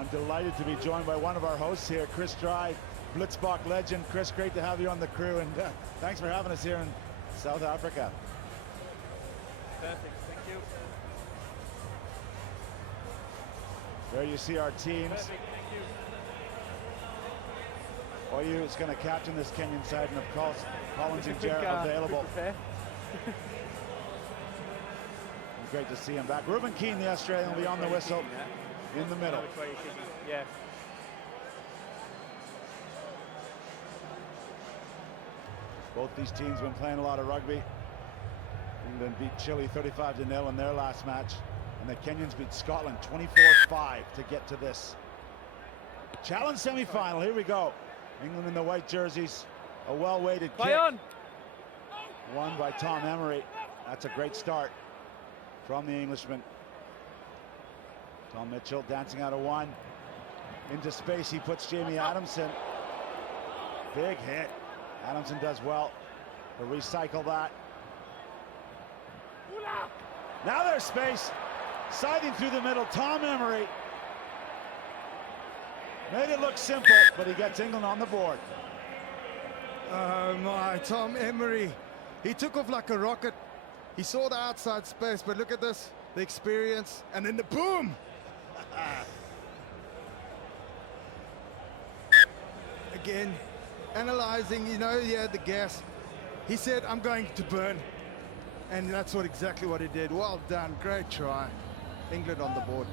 I'm delighted to be joined by one of our hosts here, Chris Dry, Blitzbach legend. Chris, great to have you on the crew, and thanks for having us here in South Africa. Perfect, thank you. There you see our teams. Perfect, thank you. Oyu is going to captain this Kenyan side, and of course, Collins and Jarrett available. Great to see him back. Reuben Keane, the Australian, will be on the whistle in the middle. Yeah. Both these teams have been playing a lot of rugby. England beat Chile 35-0 in their last match, and the Kenyans beat Scotland 24-5 to get to this challenge semi-final. Here we go. England in the white jerseys. A well-weighted kick. Won by Tom Emery. That's a great start from the Englishman. Tom Mitchell dancing out of one. Into space, he puts Jamie Adamson. Big hit. Adamson does well to recycle that. Now there's space. Scything through the middle, Tom Emery. Made it look simple, but he gets England on the board. Oh my, Tom Emery. He took off like a rocket. He saw the outside space, but look at this, the experience, and then the boom! Again, analyzing, you know, he had the gas. He said, I'm going to burn. And that's exactly what he did. Well done, great try. England on the board.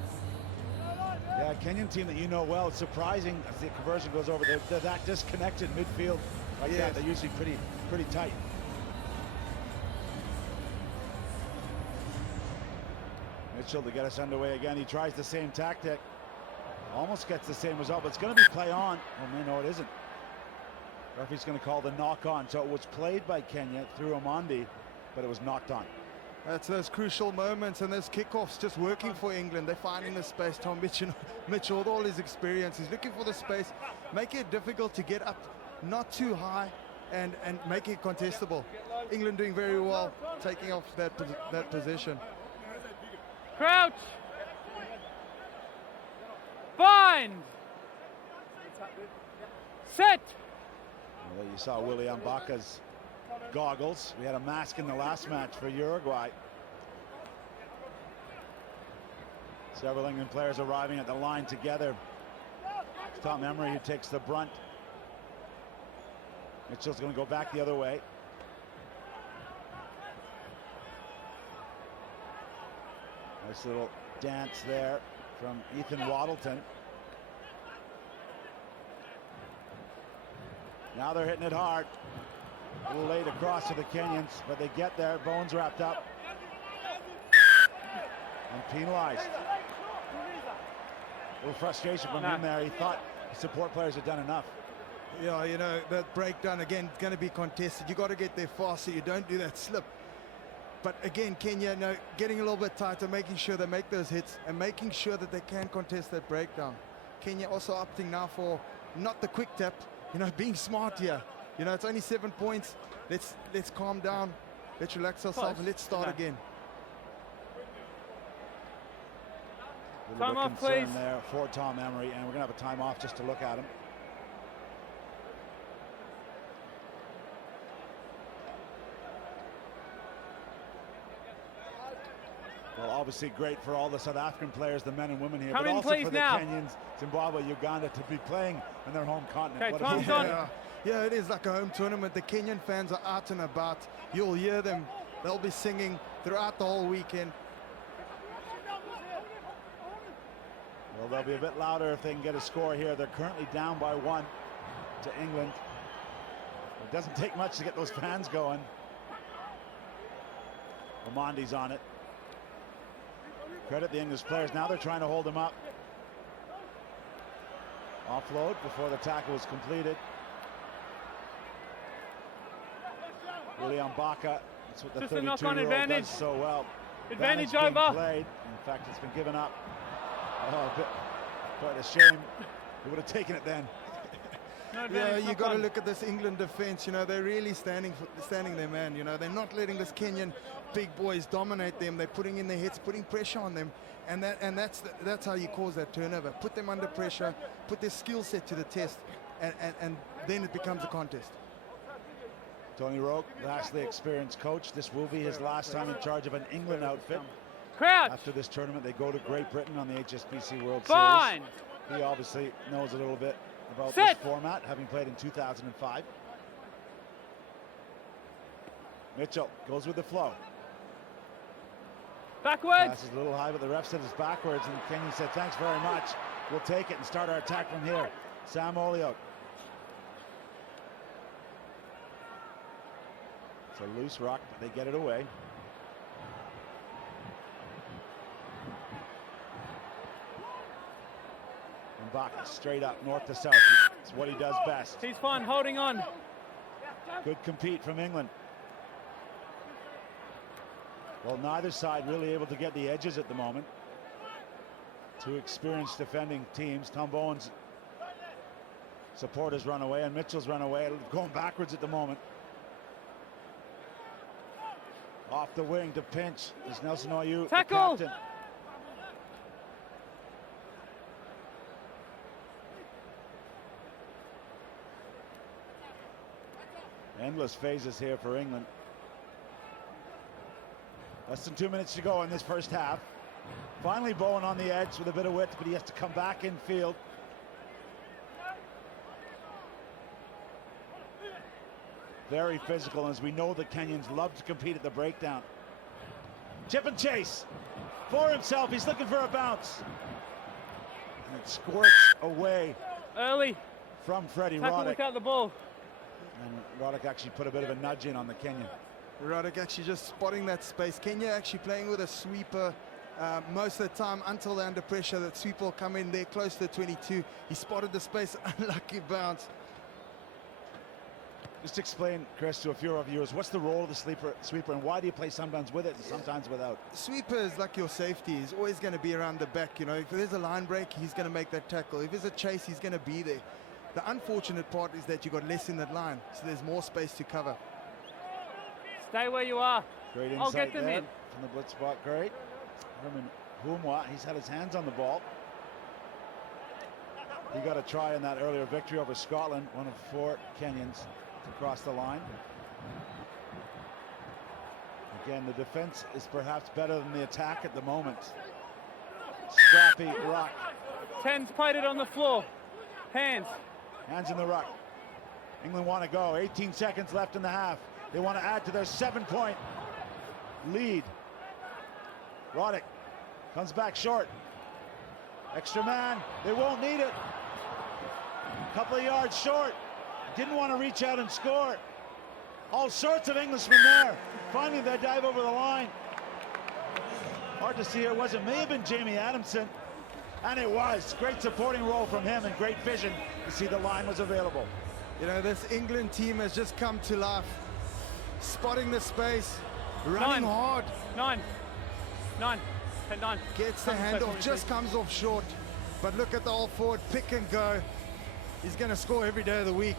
Yeah, Kenyan team that you know well. It's surprising as the conversion goes over. They're that disconnected midfield like that. They're usually pretty tight. Mitchell to get us underway again. He tries the same tactic. Almost gets the same result, but it's going to be play on. Oh man, no, it isn't. Referee's going to call the knock on. So it was played by Kenya through Omondi, but it was knocked on. That's those crucial moments and those kickoffs just working for England. They're finding the space. Tom Mitchell, with all his experience, he's looking for the space, making it difficult to get up, not too high, and making it contestable. England doing very well, taking off that position. Crouch! Bind! Set! Well, you saw William Baka's goggles. We had a mask in the last match for Uruguay. Several England players arriving at the line together. It's Tom Emery who takes the brunt. Mitchell's going to go back the other way. Nice little dance there from Ethan Waddleton. Now they're hitting it hard. A little late across to the Kenyans, but they get there. Bones wrapped up and penalized. A little frustration from him there. He thought the support players had done enough. Yeah, you know, that breakdown again going to be contested. You got to get there fast so you don't do that slip. But again, Kenya, you know, getting a little bit tighter, making sure they make those hits and making sure that they can contest that breakdown. Kenya also opting now for not the quick tap, you know, being smart here. You know, it's only 7 points. Let's calm down. Let's relax ourselves and let's start again. Time off, please. There for Tom Emery, and we're going to have a time off just to look at him. Well, obviously great for all the South African players, the men and women here, but also for the Kenyans, Zimbabwe, Uganda to be playing in their home continent. Okay, time's on. Yeah, it is like a home tournament. The Kenyan fans are out and about. You'll hear them. They'll be singing throughout the whole weekend. Well, they'll be a bit louder if they can get a score here. They're currently down by 1 to England. It doesn't take much to get those fans going. Omondi's on it. Credit the English players. Now they're trying to hold him up. Offload before the tackle was completed. William Baka. That's what the 32-year-old does so well. Advantage over. Played. In fact, it's been given up. Oh, quite a shame. He would have taken it then. No Yeah, advantage, you knock got to on. look at this England defense. You know, they're really standing their man. You know, they're not letting this Kenyan big boys dominate them. They're putting in their hits, putting pressure on them, and that's how you cause that turnover. Put them under pressure, put their skill set to the test, and then it becomes a contest. Tony Roque, vastly experienced coach. This will be his last time in charge of an England outfit. Crouch. After this tournament, they go to Great Britain on the HSBC World Fine. Series. He obviously knows a little bit about Sit. this format, having played in 2005. Mitchell goes with the flow. Backwards. Passes a little high, but the ref said it's backwards, and Kenyon said, thanks very much. We'll take it and start our attack from here. Sam Olioke. It's a loose rock, but they get it away. Mbaka straight up, north to south. It's what he does best. He's fine, holding on. Good compete from England. Well, neither side really able to get the edges at the moment. Two experienced defending teams. Tom Bowen's supporters run away, and Mitchell's run away. Going backwards at the moment. Off the wing to pinch is Nelson Oyu, the Tackle! captain. Endless phases here for England. Less than 2 minutes to go in this first half. Finally Bowen on the edge with a bit of width, but he has to come back in field. Very physical, as we know the Kenyans love to compete at the breakdown. Chip and chase for himself. He's looking for a bounce. And it squirts away Early. from Freddie Tackle Roddick. without the ball. And Roddick actually put a bit of a nudge in on the Kenyan. Roddick actually just spotting that space. Kenya actually playing with a sweeper most of the time until they're under pressure. That sweeper will come in there close to the 22. He spotted the space, unlucky bounce. Just explain, Chris, to a few of our viewers, what's the role of the sweeper and why do you play sometimes with it and sometimes without? Sweeper is like your safety. He's always going to be around the back. You know, if there's a line break, he's going to make that tackle. If there's a chase, he's going to be there. The unfortunate part is that you got less in that line, so there's more space to cover. Stay where you are. Great I'll insight get them there in. from the blitz spot. Great. Herman Humwa, he's had his hands on the ball. He got a try in that earlier victory over Scotland, one of 4 Kenyans to cross the line. Again, the defense is perhaps better than the attack at the moment. Scrappy ruck. 10's played it on the floor. Hands. Hands in the ruck. England want to go. 18 seconds left in the half. They want to add to their 7-point lead. Roddick comes back short. Extra man. They won't need it. Couple of yards short. Didn't want to reach out and score. All sorts of Englishmen there. Finally, they dive over the line. Hard to see here. It may have been Jamie Adamson. And it was. Great supporting role from him and great vision to see the line was available. You know, this England team has just come to life. Spotting the space, running 9. hard. 9. 9. 10, 9. Gets the handoff, just comes off short. But look at the all forward, pick and go. He's going to score every day of the week.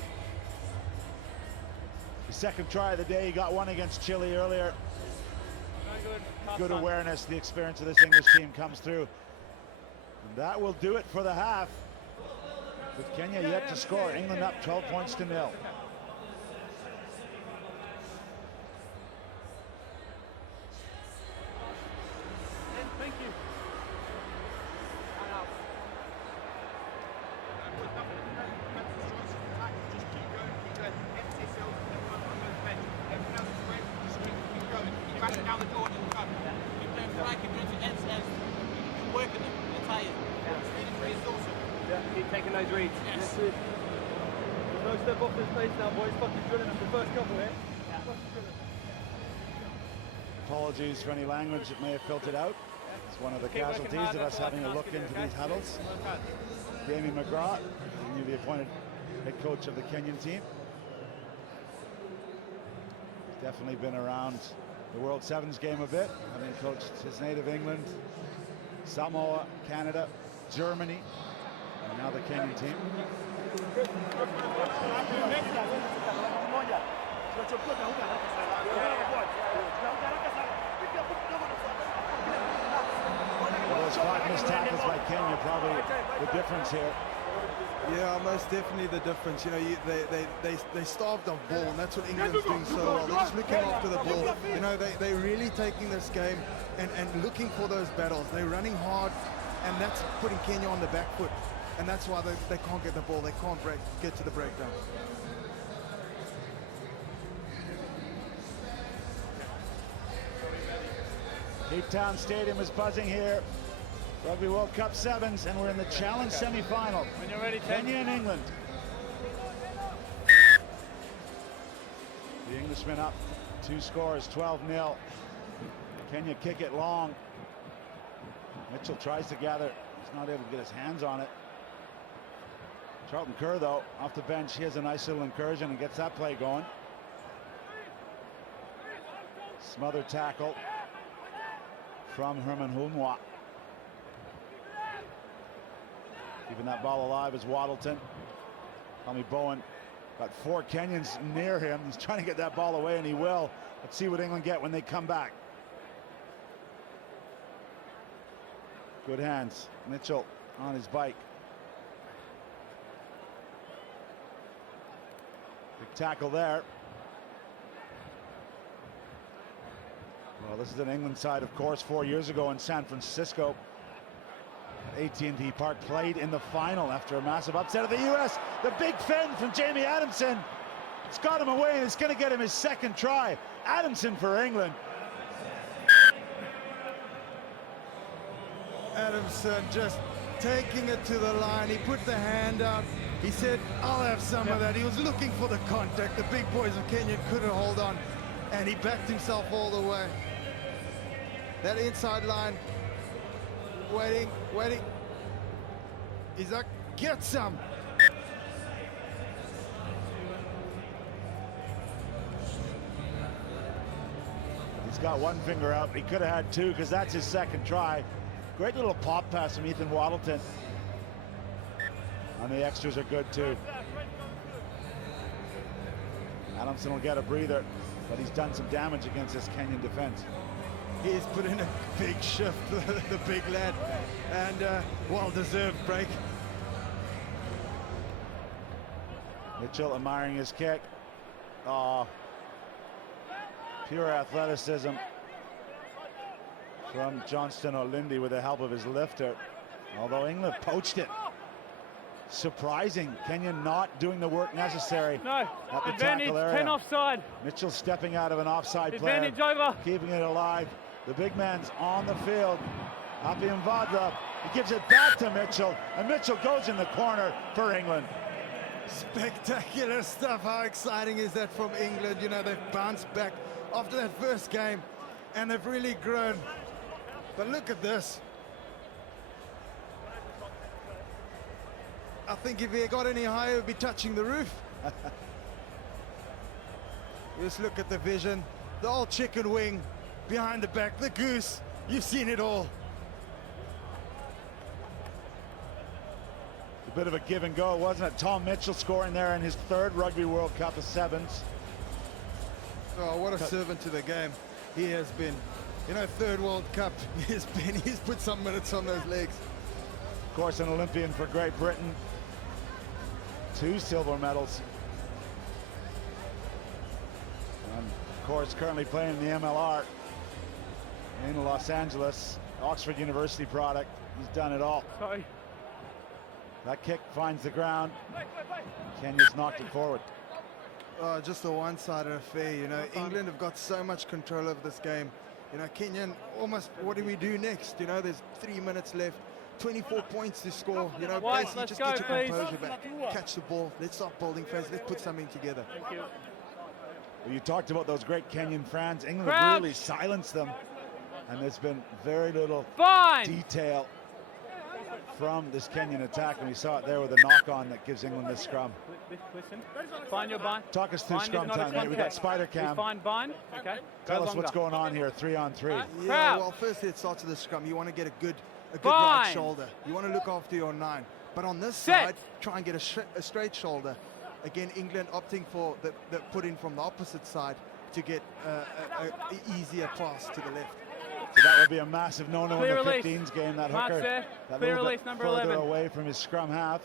His second try of the day. He got one against Chile earlier. No good. Pass Good on. awareness. The experience of this English team comes through. And that will do it for the half. With Kenya yet to score. England up 12 points to 0. Thank you. Yeah, keep taking those reads. Yes. There's no step off this pace now, boys. Fucking drilling us the first couple here. Apologies for any language that may have filtered out. It's one of the casualties of us having a look into these huddles. Damien McGrath, the newly appointed head coach of the Kenyan team. He's definitely been around the World Sevens game a bit, having coached his native England, Samoa, Canada, Germany, And now the Kenyan team. Well, those 5 missed tackles by Kenya probably the difference here. Yeah, most definitely the difference. You know, they starved of ball, and that's what England's doing so well. They're just looking after the ball. You know, they're really taking this game and looking for those battles. They're running hard, and that's putting Kenya on the back foot. And that's why they can't get the ball. They can't get to the breakdown. Cape Town Stadium is buzzing here. Rugby World Cup 7s, and we're in the challenge semi-final. When you're ready, Kenya and England. The Englishmen up 2 scores, 12-0. Kenya kick it long. Mitchell tries to gather. He's not able to get his hands on it. Charlton Kerr, though, off the bench, he has a nice little incursion and gets that play going. Smother tackle from Herman Humwa. Keeping that ball alive is Waddleton. Tommy Bowen got 4 Kenyans near him. He's trying to get that ball away, and he will. Let's see what England get when they come back. Good hands. Mitchell on his bike. Big tackle there. Well, this is an England side, of course, 4 years ago in San Francisco. AT&T Park played in the final after a massive upset of the US. The big fend from Jamie Adamson. It's got him away, and it's going to get him his 2nd try. Adamson for England. Adamson just taking it to the line. He put the hand out. He said, I'll have some of that. He was looking for the contact. The big boys of Kenya couldn't hold on, and he backed himself all the way. That inside line, waiting. Isaac, get some. He's got 1 finger out. He could have had 2 because that's his 2nd try. Great little pop pass from Ethan Waddleton. And the extras are good too. Adamson will get a breather, but he's done some damage against this Kenyan defense. He's put in a big shift, the big lad, and well-deserved break. Mitchell admiring his kick. Pure athleticism from Johnston Olindi with the help of his lifter. Although England poached it. Surprising. Kenya not doing the work necessary. No. At the Advantage, tackle area. 10 offside. Mitchell stepping out of an offside play. Advantage over. Keeping it alive. The big man's on the field. Happy Mvadra. He gives it back to Mitchell, and Mitchell goes in the corner for England. Spectacular stuff. How exciting is that from England? You know, they've bounced back after that first game, and they've really grown. But look at this. I think if he got any higher, he'd be touching the roof. Just look at the vision. The old chicken wing behind the back, the goose. You've seen it all. A bit of a give and go, wasn't it? Tom Mitchell scoring there in his 3rd Rugby World Cup of 7s. Oh, what a servant to the game he has been. You know, 3rd World Cup, he's put some minutes on those legs. Of course, an Olympian for Great Britain. 2 silver medals. And of course, currently playing in the MLR in Los Angeles. Oxford University product. He's done it all. Sorry. That kick finds the ground. Kenya's knocked it forward. Oh, just a one-sided affair. You know, England have got so much control over this game. You know, Kenyan almost, what do we do next? You know, there's 3 minutes left, 24 points to score. You know, White, basically let's just go, get your please. composure back, catch the ball. Let's start building fast. Let's put something together. Thank you. Well, you talked about those great Kenyan fans. England Crouch. have really silenced them, and there's been very little Fine. detail from this Kenyan attack, and we saw it there with a knock-on that gives England this scrum. Listen. Find your bind. Talk us through Bind is scrum not a time, mate. We got contact. Spider Cam. We find bind. Okay. Tell Go us what's longer. going on here, 3-on-3. Right. Yeah, Crowd. well, firstly, it starts with the scrum. You want to get a good a good right Fine. shoulder. You want to look after your 9. But on this Set. side, try and get a straight shoulder. Again, England opting for the put in from the opposite side to get a easier pass to the left. So that would be a massive no-no in Clear the release. 15s game. That Mark's hooker, there. that Clear little release, bit number further 11. away from his scrum half.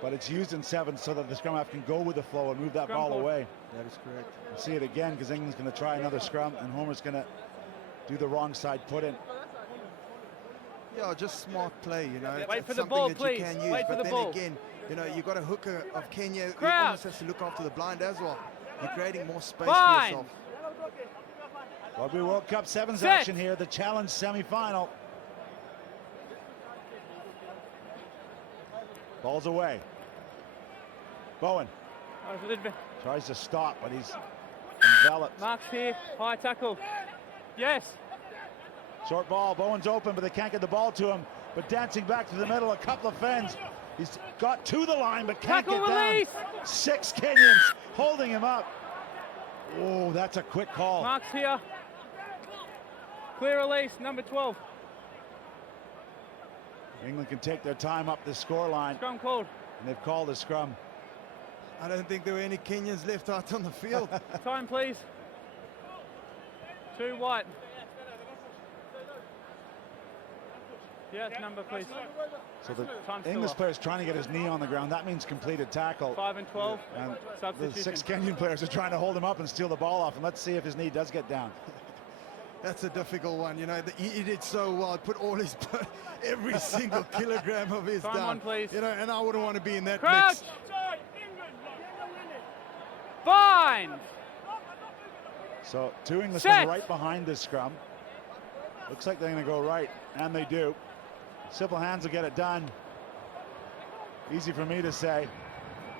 But it's used in 7 so that the scrum half can go with the flow and move that Scrum ball call. away. That is correct. We'll see it again because England's going to try another scrum and Homer's going to do the wrong side put in. Yeah, just smart play, you know. Wait It's for the something ball, that please. you can use. Wait for but the then ball. again, you know, you got a hooker of Kenya who Crouch. almost has to look after the blind as well. You're creating more space Fine. for yourself. Rugby World Cup 7s Set. action here, the challenge semi-final. Ball's away. Bowen Oh, it's a little bit. tries to stop, but he's enveloped. Mark's here. High tackle. Yes. Short ball, Bowen's open, but they can't get the ball to him. But dancing back to the middle, a couple of fens. He's got to the line, but can't Tackle get release. down. 6 Kenyans holding him up. Oh, that's a quick call. Mark's here. Clear release, number 12. England can take their time up the scoreline, Scrum called. and they've called a scrum. I don't think there were any Kenyans left out on the field. Time, please. 2 white. Yes, number, please. So the Time's still English up. player's trying to get his knee on the ground. That means completed tackle. 5 and 12. And the Substitution. 6 Kenyan players are trying to hold him up and steal the ball off him. Let's see if his knee does get down. That's a difficult one, you know. He did so well, put all his, every single kilogram of his Time down. on, please. You know, and I wouldn't want to be in that Crouch. mix. Bind. So 2 Englishmen Set. right behind this scrum. Looks like they're going to go right, and they do. Simple hands will get it done. Easy for me to say.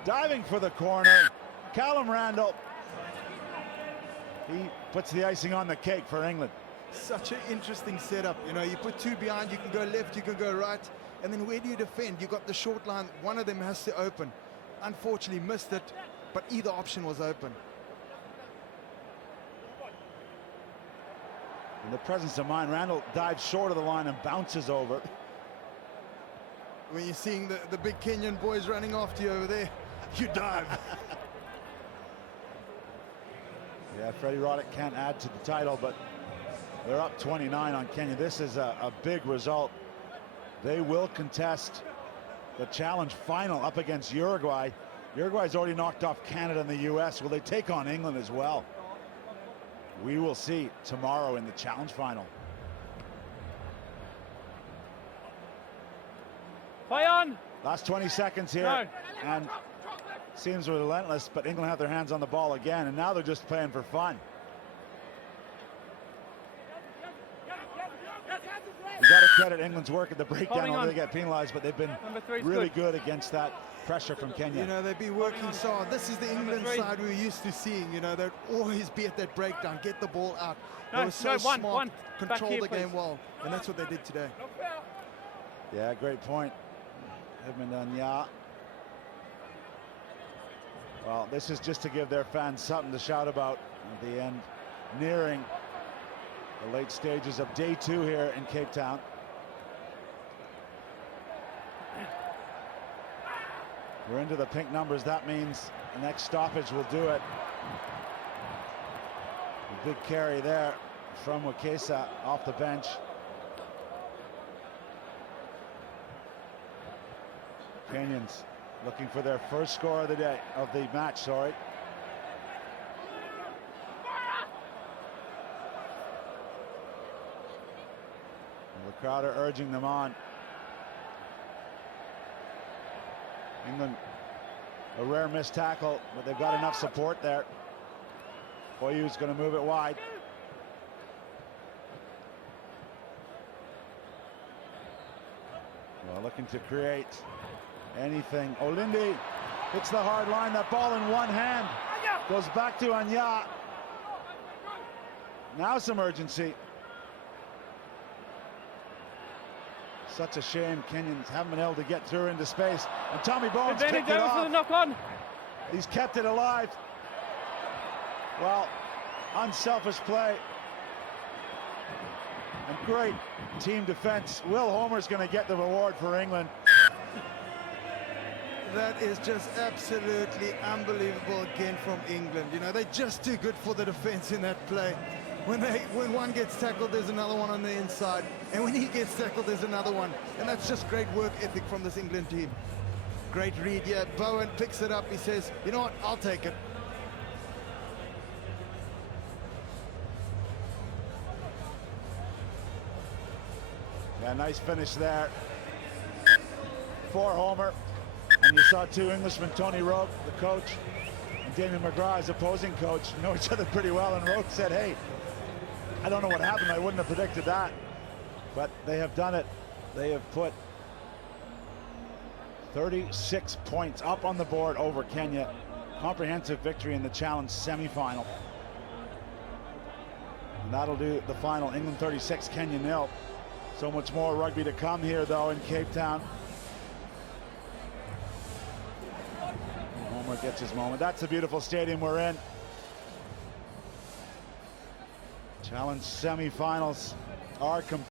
Diving for the corner, Callum Randall. He puts the icing on the cake for England. Such an interesting setup. You know, you put 2 behind, you can go left, you can go right. And then where do you defend? You got the short line, one of them has to open. Unfortunately missed it, but either option was open. In the presence of mind, Randall dives short of the line and bounces over. When you're seeing the big Kenyan boys running after you over there, you dive. Yeah, Freddie Roddick can't add to the title, but they're up 29 on Kenya. This is a big result. They will contest the challenge final up against Uruguay. Uruguay's already knocked off Canada and the US. Will they take on England as well? We will see tomorrow in the challenge final. Play on. Last 20 seconds here, No. and seems relentless, but England have their hands on the ball again, and now they're just playing for fun. You got to credit England's work at the breakdown, Holding although on. they get penalized, but they've been Number 3's really good. good against that pressure from Kenya. You know, they'd be working so hard. This is the England 3. side we're used to seeing. You know, they'd always be at that breakdown, get the ball out. They No, were so no, one, smart, one. Back control here, the game please. well, and that's what they did today. Yeah, great point. Edmund Anya. Well, this is just to give their fans something to shout about at the end, nearing the late stages of day 2 here in Cape Town. We're into the pink numbers. That means the next stoppage will do it. A big carry there from Wakesa off the bench. Kenyans looking for their first score of the day, of the match, sorry. And the crowd are urging them on. England, a rare missed tackle, but they've got enough support there. Oyu's going to move it wide. Well, looking to create anything. Olindi hits the hard line. That ball in one hand goes back to Anya. Now some urgency. Such a shame Kenyans haven't been able to get through into space. And Tommy Bowen's Advantage kicked it over for the off. knock on. He's kept it alive. Well, unselfish play. And great team defense. Will Homer's going to get the reward for England. That is just absolutely unbelievable again from England. You know, they're just too good for the defense in that play. When one gets tackled, there's another one on the inside. And when he gets tackled, there's another one. And that's just great work ethic from this England team. Great read here. Bowen picks it up. He says, you know what, I'll take it. Yeah, nice finish there for Homer. And you saw two Englishmen, Tony Roke, the coach, and Damien McGrath, his opposing coach, know each other pretty well. And Roke said, hey, I don't know what happened. I wouldn't have predicted that. But they have done it. They have put 36 points up on the board over Kenya. Comprehensive victory in the challenge semifinal. And that'll do the final. England 36, Kenya 0. So much more rugby to come here, though, in Cape Town. Homer gets his moment. That's the beautiful stadium we're in. Challenge semifinals are complete.